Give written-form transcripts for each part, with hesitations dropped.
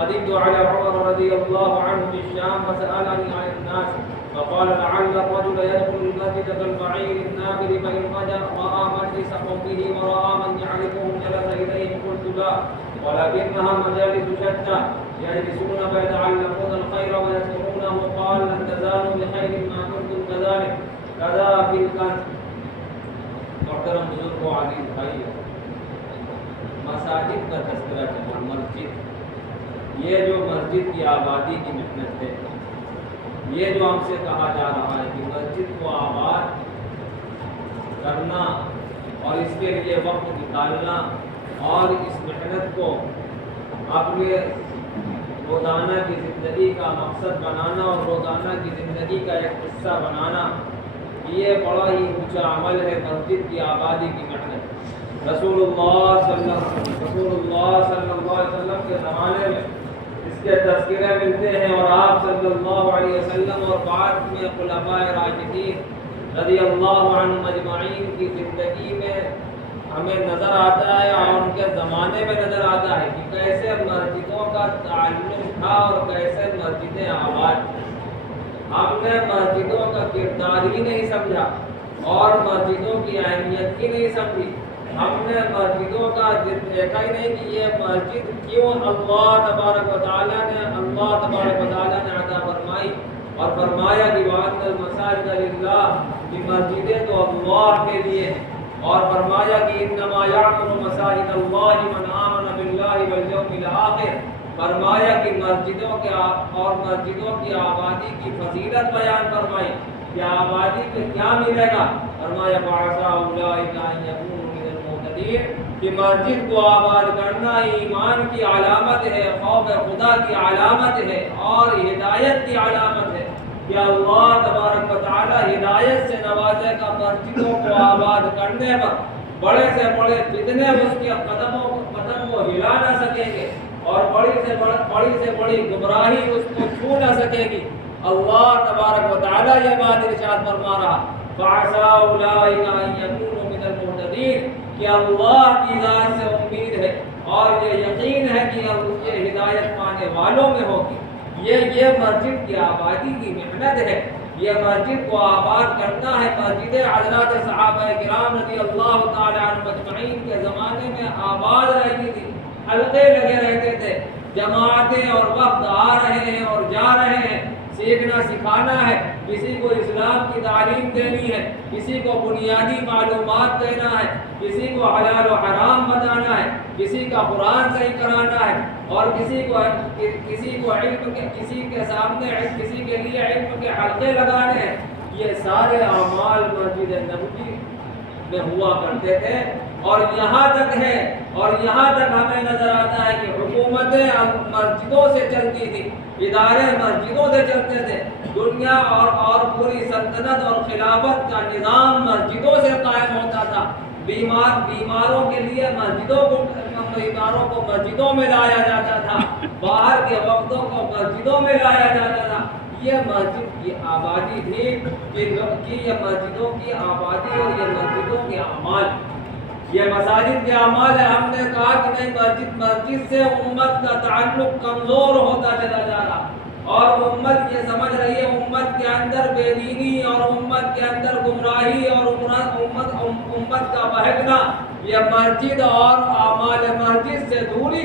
قدمت على عمر رضي الله عنه بالشام فسألني عن الناس فقال لعل الرجل يدخل المسجد كالبعير النابل فإن رأى مجلس قومه ورأى من يعرفهم جلس إليهم قلت لا ولكنها مجالس شتى يجلسون فيتعلمون الخير ويذكرونه قال لن تزالوا بخير ما كنتم كذلك كذا في الكنز. محترم بزرگ و عزیز بھائی، مساجد کا تذکرہ چلا. مسجد، یہ جو مسجد کی آبادی کی محنت ہے، یہ جو ہم سے کہا جا رہا ہے کہ مسجد کو آباد کرنا اور اس کے لیے وقت نکالنا اور اس محنت کو اپنے روزانہ کی زندگی کا مقصد بنانا اور روزانہ کی زندگی کا ایک حصہ بنانا، یہ بڑا ہی اونچا عمل ہے مسجد کی آبادی کی محنت. رسول اللہ صلی اللہ علیہ وسلم کے زمانے میں اس کے تذکرے ملتے ہیں، اور آپ صلی اللہ علیہ وسلم اور بعد میں خلفائے راشدین رضی اللہ عنہم اجمعین کی زندگی میں ہمیں نظر آتا ہے اور ان کے زمانے میں نظر آتا ہے کہ کیسے مسجدوں کا تعلق تھا اور کیسے مسجدیں آباد. ہم نے مسجدوں کا کردار ہی نہیں سمجھا اور مسجدوں کی اہمیت ہی نہیں سمجھی. ہم نے مسجدوں کا دیکھا ہی نہیں کہ یہ مسجد کیوں اللہ تبارک و تعالیٰ نے عطا فرمائی اور فرمایا کہ وَأَنَّ الْمَسَاجِدَ لِلَّهِ، کہ مسجدیں تو اللہ کے لیے ہیں، اور فرمایا کہ إِنَّمَا يَعْمُرُ مَسَاجِدَ اللَّهِ مَنْ آمَنَ بِاللَّهِ وَالْيَوْمِ الْآخِرِ. فرمایا کہ مسجدوں کی آبادی کی فضیلت بیان فرمائی کہ آبادی میں کیا ملے گا. فرمایا فَعَسَىٰ أُولَٰئِكَ أَن يَكُونُوا مِنَ الْمُهْتَدِينَ، کہ مسجد کو آباد کرنا ایمان کی علامت ہے، خوف خدا کی علامت ہے اور ہدایت کی علامت ہے کہ اللہ تبارک و تعالی ہدایت سے نوازے گا. مسجدوں کو آباد کرنے پر بڑے سے بڑے فتنے اس کے قدم کو ہلا نہ سکیں گے اور بڑی سے بڑی گمراہی اس کو چھو نہ سکے گی. اللہ تبارک و تعالی یہ بات ارشاد فرما رہا فَعَسَىٰ أُولَٰئِكَ أَن يَكُونُوا مِنَ الْمُهْتَدِينَ، کہ اللہ کی ذات سے امید ہے اور یہ یقین ہے کہ یہ ہدایت پانے والوں میں ہوگی. یہ مسجد کی آبادی کی محنت ہے. یہ مسجد کو آباد کرنا ہے. مسجدیں حضرات صحابہ کرام رضی اللہ تعالی عنہم اجمعین کے زمانے میں آباد رہتی تھی، حلقے لگے رہتے تھے، جماعتیں اور وقت آ رہے ہیں اور جا رہے ہیں. سیکھنا سکھانا ہے، کسی کو اسلام کی تعلیم دینی ہے، کسی کو بنیادی معلومات دینا ہے، کسی کو حلال و حرام بتانا ہے، کسی کا قرآن صحیح کرانا ہے، اور کسی کو علم کے کسی کے لیے علم کے حلقے لگانے ہیں. یہ سارے اعمال مسجد نبوی میں ہوا کرتے تھے. اور یہاں تک ہمیں نظر آتا ہے کہ حکومتیں مسجدوں سے چلتی تھی، ادارے مسجدوں سے چلتے تھے. دنیا اور پوری سلطنت اور خلافت کا نظام مسجدوں سے قائم ہوتا تھا. بیماروں کے لیے بیماروں کو مسجدوں میں لایا جاتا تھا، باہر کے وقتوں کو مسجدوں میں لایا جاتا تھا. یہ مسجد کی آبادی تھی کہ یہ مسجدوں کی آبادی اور یہ مسجدوں کے اعمال، یہ مساجد کے اعمال ہے. ہم نے کہا کہ نہیں، مسجد سے امت کا تعلق کمزور ہوتا چلا جا رہا اور امت یہ سمجھ رہی ہے امت کے اندر بے دینی اور امت کے اندر گمراہی اور امت کا بہکنا یہ مسجد اور اعمال مسجد سے دوری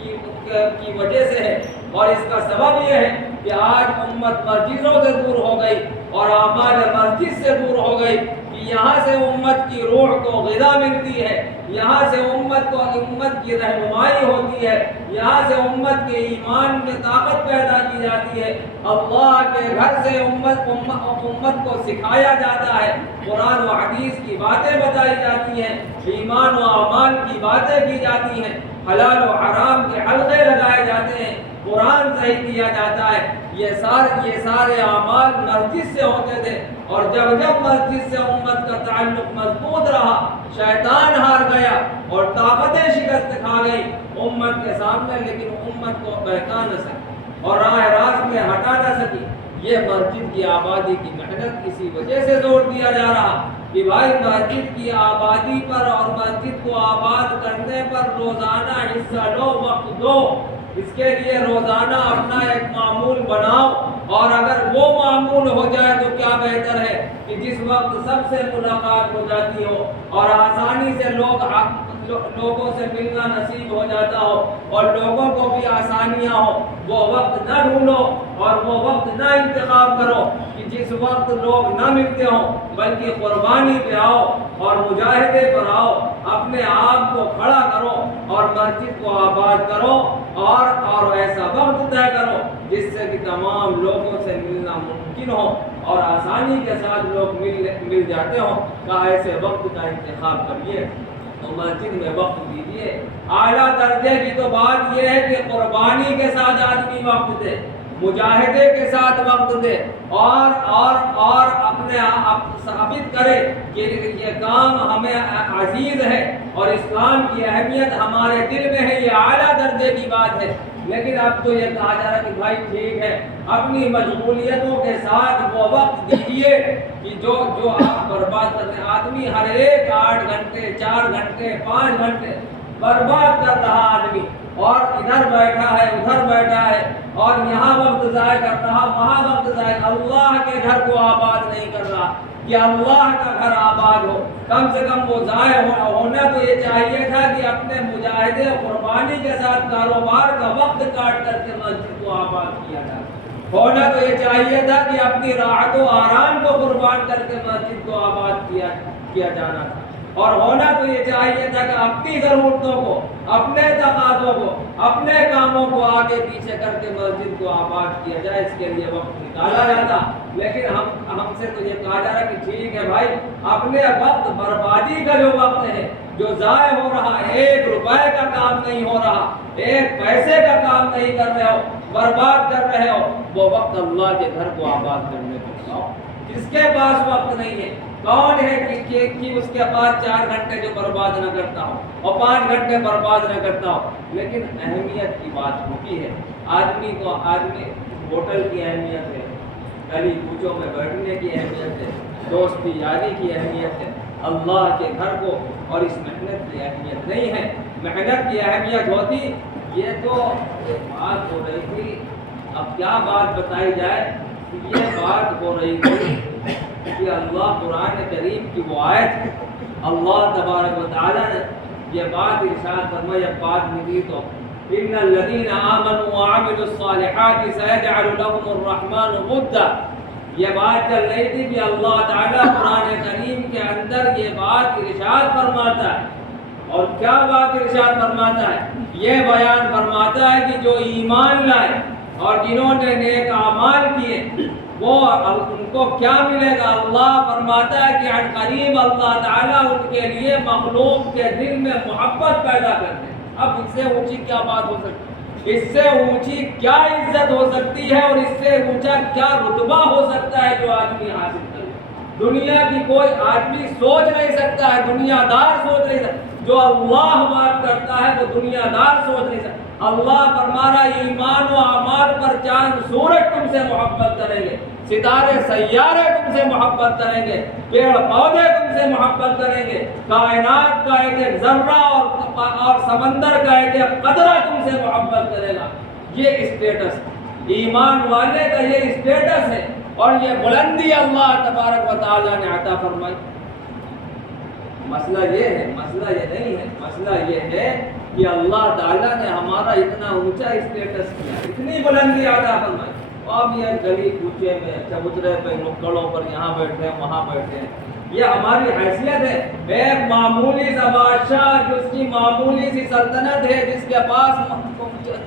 کی وجہ سے ہے. اور اس کا سبب یہ ہے کہ آج امت مسجدوں سے دور ہو گئی اور اعمال مسجد سے دور ہو گئی. یہاں سے امت کی روح کو غذا ملتی ہے، یہاں سے امت کی رہنمائی ہوتی ہے، یہاں سے امت کے ایمان میں طاقت پیدا کی جاتی ہے. اللہ کے گھر سے امت کو سکھایا جاتا ہے، قرآن و حدیث کی باتیں بتائی جاتی ہیں، ایمان و اعمال کی باتیں کی جاتی ہیں، حلال و حرام کے حلقے لگائے جاتے ہیں، قرآن صحیح کیا جاتا ہے. یہ سارے اعمال مسجد سے ہوتے تھے. اور جب مسجد سے امت کا تعلق مضبوط رہا، شیطان ہار گیا اور طاقتیں شکست کھا گئی امت کے سامنے، لیکن امت کو بہکا نہ سکی اور راہ راست میں ہٹا نہ سکی. یہ مسجد کی آبادی کی محنت اسی وجہ سے زور دیا جا رہا کہ بھائی مسجد کی آبادی پر اور مسجد کو آباد کرنے پر روزانہ حصہ لو، وقت دو. اس کے لیے روزانہ اپنا ایک معمول بناؤ، اور اگر وہ معمول ہو جائے تو کیا بہتر ہے کہ جس وقت سب سے ملاقات ہو جاتی ہو اور آسانی سے لوگوں سے ملنا نصیب ہو جاتا ہو اور لوگوں کو بھی آسانیاں ہو، وہ وقت نہ ڈھونڈو اور وہ وقت نہ انتخاب کرو کہ جس وقت لوگ نہ ملتے ہوں، بلکہ قربانی پہ آؤ اور مجاہدے پر آؤ، اپنے آپ کو کھڑا کرو اور مسجد کو آباد کرو، اور ایسا وقت طے کرو جس سے کہ تمام لوگوں سے ملنا ممکن ہو اور آسانی کے ساتھ لوگ مل جاتے ہوں۔ کہ ایسے وقت کا انتخاب کریے تو مسجد میں وقت دیجیے۔ اعلیٰ درجے کی تو بات یہ ہے کہ قربانی کے ساتھ آدمی وقت دے، مجاہدے کے ساتھ وقت دے، اور اپنے آپ ثابت کرے کہ یہ کام ہمیں عزیز ہے اور اسلام کی اہمیت ہمارے دل میں ہے، یہ اعلیٰ درجے کی بات ہے۔ لیکن اب تو یہ کہا جا رہا ہے کہ بھائی ٹھیک ہے، اپنی مشغولیتوں کے ساتھ وہ وقت دیجیے کہ جو آپ برباد کرتے ہیں۔ آدمی ہر ایک 8 گھنٹے 4 گھنٹے 5 گھنٹے برباد کر رہا آدمی، اور ادھر بیٹھا ہے ادھر بیٹھا ہے، اور یہاں وقت ضائع کر رہا وہاں وقت ضائع، اللہ کے گھر کو آباد نہیں کر رہا کہ اللہ کا گھر آباد ہو۔ کم سے کم وہ ضائع ہونا تو یہ چاہیے تھا کہ اپنے مجاہدے اور قربانی کے ساتھ کاروبار کا وقت کاٹ کر کے مسجد کو آباد کیا جائے۔ ہونا تو یہ چاہیے تھا کہ اپنی راحت و آرام کو قربان کر کے مسجد کو آباد کیا جانا تھا، اور ہونا تو یہ چاہیے تھا کہ اپنی ضرورتوں کو، اپنے تقاضوں کو، اپنے کاموں کو آگے پیچھے کر کے مسجد کو آباد کیا جائے، اس کے لیے وقت نکالا جاتا۔ لیکن ہم سے تو یہ کہا جا رہا ہے کہ ٹھیک ہے بھائی، اپنے وقت بربادی کا جو وقت ہے، جو ضائع ہو رہا ہے، 1 روپے کا کام نہیں ہو رہا، 1 پیسے کا کام نہیں کر رہے ہو، برباد کر رہے ہو، وہ وقت اللہ کے گھر کو آباد کرنے کو لگاؤ۔ جس کے پاس وقت نہیں ہے، کون ہے کہ اس کے پاس 4 گھنٹے جو برباد نہ کرتا ہو اور 5 گھنٹے برباد نہ کرتا ہو؟ لیکن اہمیت کی بات ہوتی ہے، آدمی ہوٹل کی اہمیت ہے، گلی کوچوں میں بیٹھنے کی اہمیت ہے، دوستی یاری کی اہمیت ہے، اللہ کے گھر کو اور اس محنت کی اہمیت نہیں ہے۔ محنت کی اہمیت ہوتی، یہ تو بات ہو رہی تھی، اب کیا بات بتائی جائے، یہ بات ہو رہی تھی کہ اللہ قرآن کریم کی وہ آیت ہے، اللہ تبارک و تعالیٰ نے یہ بات ارشاد فرمائی، اب بات نکلی تو ان الذین آمنوا وعملوا الصالحات سيجعل لهم الرحمن ودا، یہ بات چل رہی تھی کہ اللہ تعالیٰ قرآن کریم کے اندر یہ بات ارشاد فرماتا ہے، اور کیا بات ارشاد فرماتا ہے؟ یہ بیان فرماتا ہے کہ جو ایمان لائے اور جنہوں نے نیک اعمال کیے وہ ان کو کیا ملے گا؟ اللہ فرماتا ہے کہ عن قریب اللہ تعالیٰ ان کے لیے مخلوق کے دل میں محبت پیدا کرتے ہیں۔ اب اس سے اونچی کیا بات ہو سکتی ہے؟ اس سے اونچی کیا عزت ہو سکتی ہے، اور اس سے اونچا کیا رتبہ ہو سکتا ہے جو آدمی حاصل کرے؟ دنیا کی کوئی آدمی سوچ نہیں سکتا ہے، دنیا دار سوچ نہیں سکتا، جو اللہ بات کرتا ہے وہ دنیا دار سوچ نہیں سکتا۔ اللہ فرما رہا ہے ایمان و اعمال پر چاند سورج تم سے محبت کریں گے، ستارے سیارے تم سے محبت کریں گے، پیڑ پودے تم سے محبت کریں گے، کائنات کا ایک ایک ذرہ اور سمندر کا ایک ایک قطرہ تم سے محبت کرے گا۔ یہ اسٹیٹس ایمان والے کا، یہ اسٹیٹس ہے، اور یہ بلندی اللہ تبارک و تعالیٰ نے عطا فرمائی۔ مسئلہ یہ ہے، مسئلہ یہ نہیں ہے، مسئلہ یہ ہے کہ اللہ تعالیٰ نے ہمارا اتنا اونچا اسٹیٹس کیا، اتنی بلندی عطا فرمائی، اب یہ گلی کوچے میں چبوترے پہ نکڑوں پر یہاں بیٹھے ہیں وہاں بیٹھے ہیں، یہ ہماری حیثیت ہے۔ ایک معمولی سا بادشاہ جس کی معمولی سی سلطنت ہے، جس کے پاس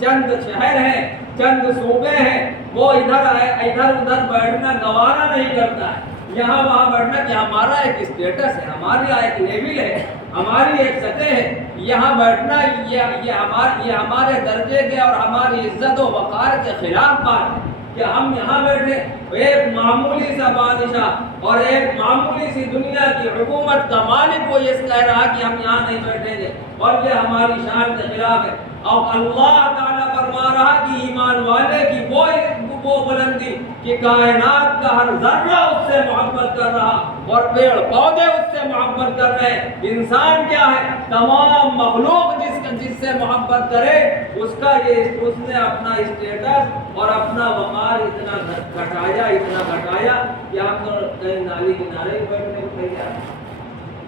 چند شہر ہیں، چند صوبے ہیں، وہ ادھر ادھر بیٹھنا گوارا نہیں کرتا ہے، یہاں وہاں بیٹھنا کہ ہمارا ایک اسٹیٹس ہے، ہماری ایک لیول ہے، ہماری ایک سطح ہے، یہاں بیٹھنا یہ ہمارے درجے کے اور ہماری عزت و وقار کے خلاف بات ہے کہ ہم یہاں بیٹھے۔ ایک معمولی سا بادشاہ اور ایک معمولی سی دنیا کی حکومت کا مالک وہ یہ کہہ رہا کہ ہم یہاں نہیں بیٹھیں گے، اور یہ ہماری شان کے خلاف ہے۔ اور اللہ تعالیٰ فرما رہا کہ ایمان والے کی وہ بلندی کہ کائنات کا ہر ذرہ اس سے محبت کر رہا، اور پیڑ پودے اس سے محبت کر رہے ہیں. انسان کیا ہے؟ تمام مخلوق جس سے محبت کرے اس نے اپنا اسٹیٹس اور اپنا وقار اتنا گھٹایا کہ ہم تو کہیں نالی کنارے ہی بیٹھنے کو تیار ہیں.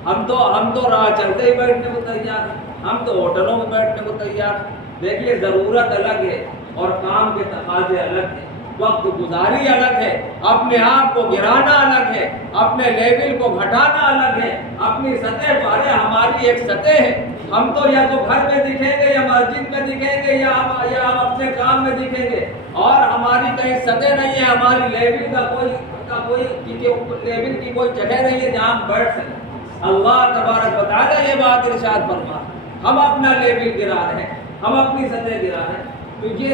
ہم تو راہ چلتے ہی بیٹھنے کو تیار ہیں. ہم تو ہوٹلوں میں بیٹھنے کو تیار ہیں. دیکھیے ضرورت الگ ہے اور کام کے تقاضے الگ ہیں. وقت گزاری الگ ہے. اپنے آپ کو گرانا الگ ہے. اپنے لیول کو گھٹانا الگ ہے. اپنی سطح پر ہماری ایک سطح ہے. ہم تو یا تو گھر میں دکھیں گے یا مسجد میں دکھیں گے یا ہم اپنے کام میں دکھیں گے اور ہماری کہیں سطح نہیں ہے. ہماری لیول کا کوئی لیول کی کوئی جگہ نہیں ہے جہاں ہم بیٹھ سکیں. اللہ تبارک و تعالیٰ یہ بات ارشاد فرما ہم اپنا لیول گرا رہے ہیں, ہم اپنی سطح گرا رہے ہیں. تو یہ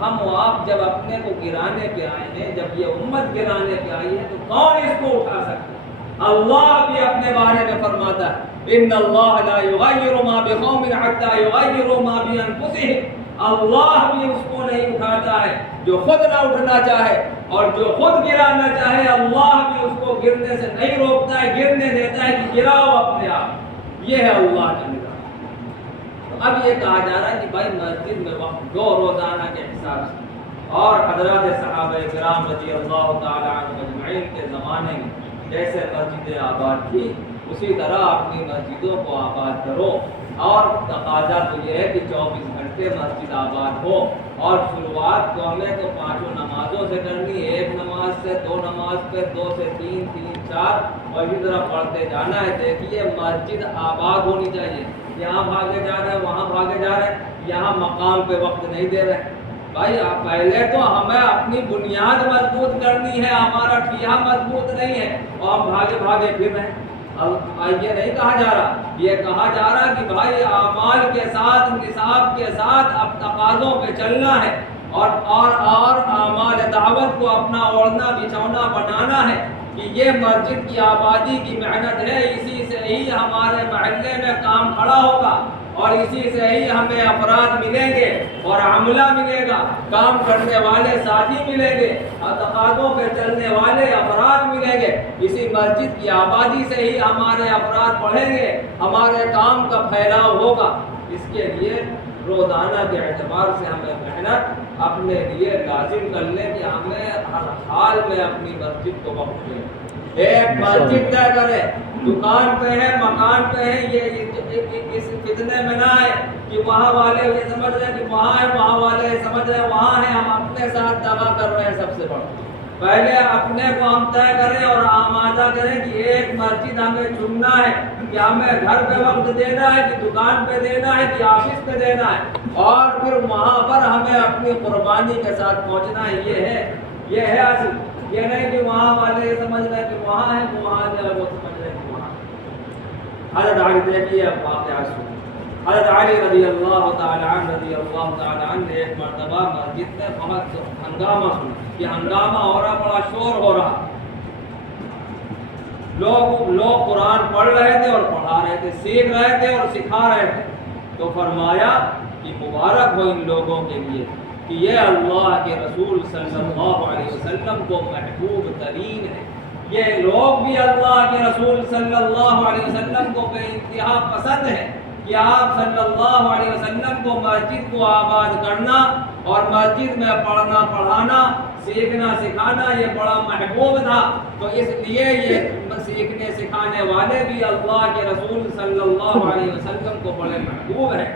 ہم و آپ جب اپنے کو گرانے پہ آئے ہیں, جب یہ امت گرانے پہ آئی ہے تو کون اس کو اٹھا سکتا ہے؟ اللہ بھی اپنے بارے میں فرماتا ہے ان اللہ لا یغیر ما بقوم حتی یغیروا ما بانفسہم. اللہ بھی اس کو نہیں اٹھاتا ہے جو خود نہ اٹھنا چاہے, اور جو خود گرانا چاہے اللہ بھی اس کو گرنے سے نہیں روکتا ہے, گرنے دیتا ہے کہ گراؤ اپنے آپ. یہ ہے اللہ کا نظام. تو اب یہ کہا جا رہا ہے کہ بھائی مسجد میں وقت دو روزانہ کے حساب سے, اور حضرات صحابہ کرام رضی اللہ تعالی عنہم اجمعین کے زمانے میں جیسے مسجد آباد تھی اسی طرح اپنی مسجدوں کو آباد کرو. اور تقاضا تو یہ ہے کہ 24 گھنٹے مسجد آباد ہو, اور شروعات تو ہمیں تو 5 نمازوں سے کرنی ہے. 1 نماز سے 2 نماز پہ 2 سے 3 3 4 اور اسی طرح پڑھتے جانا ہے. دیکھیے مسجد آباد ہونی چاہیے. یہاں بھاگے جا رہے ہیں, وہاں بھاگے جا رہے ہیں, یہاں مقام پہ وقت نہیں دے رہے. بھائی پہلے تو ہمیں اپنی بنیاد مضبوط کرنی ہے, ہمارا ٹھیہ مضبوط نہیں ہے اور ہم بھاگے بھاگے پھر رہے ہیں. یہ نہیں کہا جا رہا, یہ کہا جا رہا کہ بھائی اعمال کے ساتھ نصاب کے ساتھ اب تقاضوں پہ چلنا ہے, اور اعمال دعوت کو اپنا اوڑھنا بچھونا بنانا ہے کہ یہ مسجد کی آبادی کی محنت ہے. اسی سے ہی ہمارے محلے میں کام کھڑا ہوگا اور اسی سے ہی ہمیں افراد ملیں گے اور عملہ ملے گا, کام کرنے والے ساتھی ملیں گے اور تقاضوں پہ چلنے والے افراد ملیں گے. اسی مسجد کی آبادی سے ہی ہمارے افراد بڑھیں گے, ہمارے کام کا پھیلاؤ ہوگا. اس کے لیے روزانہ کے اعتبار سے ہمیں محنت اپنے لیے لازم کر لیں کہ ہمیں ہر حال میں اپنی مسجد کو وقت دیں. ایک مسجد طے کرے, دکان پہ ہے مکان پہ ہے, یہ اس فتنے میں نہ ہے کہ وہاں والے یہ سمجھ رہے ہیں کہ وہاں ہے, وہاں والے یہ سمجھ رہے ہیں وہاں ہے. ہم اپنے ساتھ دعویٰ کر رہے ہیں. سب سے بڑا پہلے اپنے کو ہم طے کریں اور آمادہ کریں کہ ایک مسجد ہمیں چننا ہے کہ ہمیں گھر پہ وقت دینا ہے کہ دکان پہ دینا ہے کہ آفس پہ دینا ہے, اور پھر وہاں پر ہمیں اپنی قربانی کے ساتھ پہنچنا ہے. یہ ہے اصل. یہ نہیں کہ وہاں والے یہ سمجھ رہے ہیں کہ وہاں ہے, وہاں جو ہے وہ سمجھ رہے ہیں کہ وہاں. حضرت علی دیکھیے واقعہ سنیں. حضرت علی رضی اللہ تعالی عنہ نے ایک مرتبہ مسجد میں بہت ہنگامہ سنا کہ ہنگامہ ہو رہا, بڑا شور ہو رہا. لوگ قرآن پڑھ رہے تھے اور پڑھا رہے تھے, سیکھ رہے تھے اور سکھا رہے تھے. تو فرمایا کہ مبارک ہو ان لوگوں کے لیے کہ یہ اللہ کے رسول صلی اللہ علیہ وسلم کو محبوب ترین ہے. یہ لوگ بھی اللہ کے رسول صلی اللہ علیہ وسلم کو بے انتہا پسند ہے کہ آپ صلی اللہ علیہ وسلم کو مسجد کو آباد کرنا اور مسجد میں پڑھنا پڑھانا سیکھنا سکھانا یہ بڑا محبوب تھا. تو اس لیے یہ سیکھنے سکھانے والے بھی اللہ کے رسول صلی اللہ علیہ وسلم کو بڑے محبوب ہیں.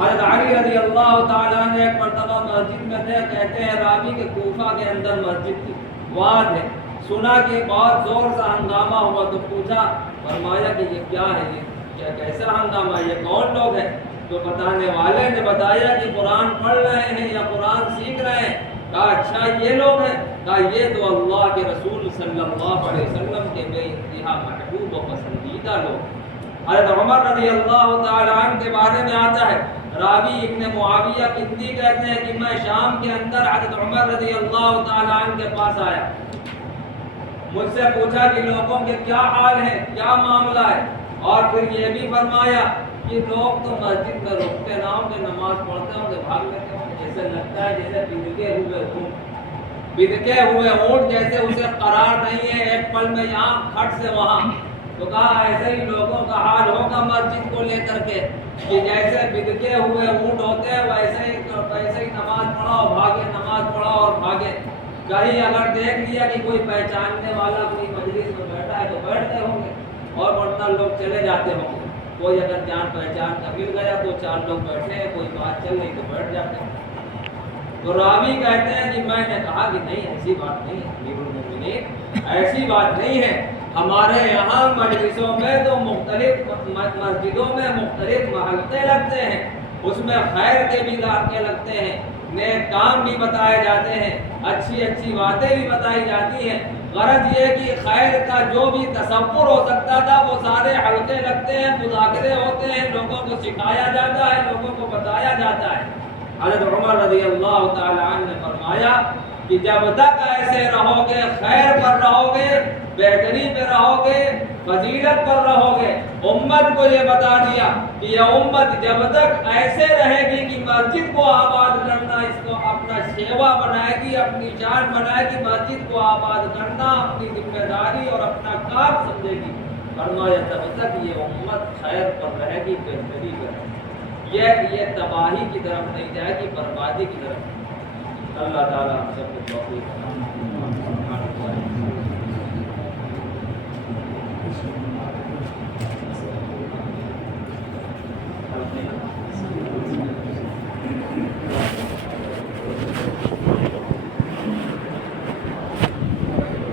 حضرت علی رضی اللہ تعالیٰ نے ایک مرتبہ مسجد میں تھے. کہتے ہیں راوی کے کوفہ کے اندر مسجد تھی, وہاں تھے. سنا کہ بہت زور سے ہنگامہ ہوا تو پوچھا, فرمایا کہ یہ کیا ہے, یہ کیسا ہنگامہ ہے, یہ کون لوگ ہیں؟ تو بتانے والے نے بتایا کہ قرآن پڑھ رہے ہیں یا قرآن سیکھ رہے ہیں. کہا اچھا یہ لوگ ہیں؟ کہا یہ تو اللہ کے رسول صلی اللہ علیہ وسلم کے بے انتہا محبوب و پسندیدہ لوگ. حضرت عمر رضی اللہ تعالیٰ عنہ کے بارے میں آتا ہے, راوی ابن معاویہ کندی کہتے ہیں کہ میں شام کے اندر حضرت عمر رضی اللہ تعالیٰ عنہ کے پاس آیا. مجھ سے پوچھا کہ لوگوں کے کیا حال ہے, کیا معاملہ ہے, اور پھر یہ بھی فرمایا کہ لوگ تو مسجد میں رکتے نہ ہوں گے, نماز پڑھتے ہوں گے, بھاگ لیتے ہوں گے, جیسے لگتا ہے جیسے پھرتے ہوئے گھوم. بدکے ہوئے اونٹ جیسے اسے قرار نہیں ہے ایک پل میں یہاں کھٹ سے وہاں، تو کہا ایسے ہی لوگوں کا حال ہوگا مسجد کو لے کر کے کہ جیسے بدکے ہوئے اونٹ ہوتے ہیں ویسے ہی نماز پڑھو بھاگے، نماز پڑھو اور بھاگے۔ کہیں اگر دیکھ لیا کہ کوئی پہچاننے والا کوئی مجلس میں بیٹھا ہے تو بیٹھتے ہوں گے اور ورنہ لوگ چلے جاتے ہوں گے۔ کوئی اگر جان پہچان کا مل گیا تو 4 لوگ بیٹھے ہیں، کوئی بات چل رہی تو بیٹھ جاتے ہیں۔ تو راوی کہتے ہیں کہ میں نے کہا کہ نہیں ایسی بات نہیں ہے امیر المومنین، ایسی بات نہیں ہے، ہمارے یہاں مجلسوں میں تو مختلف مسجدوں میں مختلف محلے لگتے ہیں، اس میں خیر کے بھی دھاکے لگتے ہیں، نیک کام بھی بتائے جاتے ہیں، اچھی اچھی باتیں بھی بتائی جاتی ہیں۔ غرض یہ کہ خیر کا جو بھی تصور ہو سکتا تھا وہ سارے حلقے لگتے ہیں، مذاکرے ہوتے ہیں، لوگوں کو سکھایا جاتا ہے، لوگوں کو بتایا جاتا ہے۔ حضرت عمر رضی اللہ تعالی عنہ نے فرمایا کہ جب تک ایسے رہو گے، خیر پر رہو گے، بہتری پہ رہو گے، فضیلت پر رہو گے، امت کو یہ بتا دیا کہ یہ امت جب تک ایسے رہے گی کہ مسجد کو آباد کرنا اس کو اپنا سیوا بنائے گی، اپنی جان بنائے گی، مسجد کو آباد کرنا اپنی ذمہ داری اور اپنا کام سمجھے گی، فرمایا تب تک یہ امت خیر پر رہے گی، بہتری پر رہے گی، یہ تباہی کی طرف نہیں جائے گی، بربادی کی طرف۔ اللہ تعالیٰ ہم سب کو توفیق عطا فرمائے۔